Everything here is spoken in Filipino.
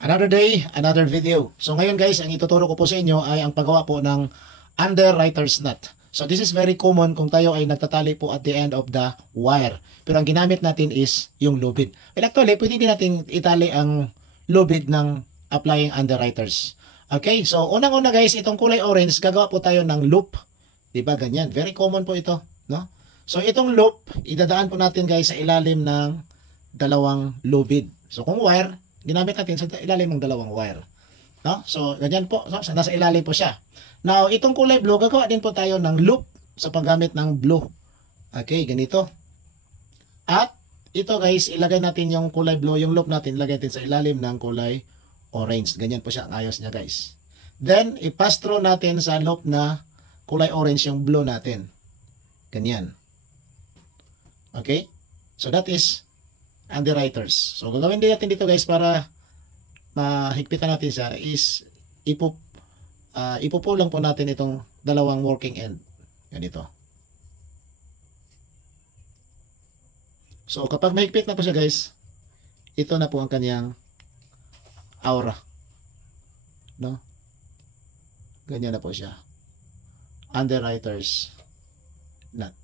Another day, another video. So ngayon guys, ang ituturo ko po sa inyo ay ang paggawa po ng underwriter's nut. So this is very common kung tayo ay nagtatali po at the end of the wire. Pero ang ginamit natin is yung lubid. Well actually, pwede din natin itali ang lubid ng applying underwriters. Okay, so unang-una guys, itong kulay orange, gagawa po tayo ng loop. Diba ganyan? Very common po ito. No? So itong loop, idadaan po natin guys sa ilalim ng dalawang lubid. So kung wire, ginamit natin sa ilalim ng dalawang wire. No? So, ganyan po. So, nasa ilalim po siya. Now, itong kulay blue, gagawa din po tayo ng loop sa paggamit ng blue. Okay, ganito. At, ito guys, ilagay natin yung kulay blue, yung loop natin, ilagay natin sa ilalim ng kulay orange. Ganyan po siya, ang ayos niya guys. Then, i-pass through natin sa loop na kulay orange yung blue natin. Ganyan. Okay? So, that is underwriters. So, gagawin din natin dito guys para mahigpitan natin siya is ipupulong po natin itong dalawang working end. Ganito. So, kapag mahigpit na po siya guys, ito na po ang kanyang aura. No? Ganyan na po siya. Underwriters nut.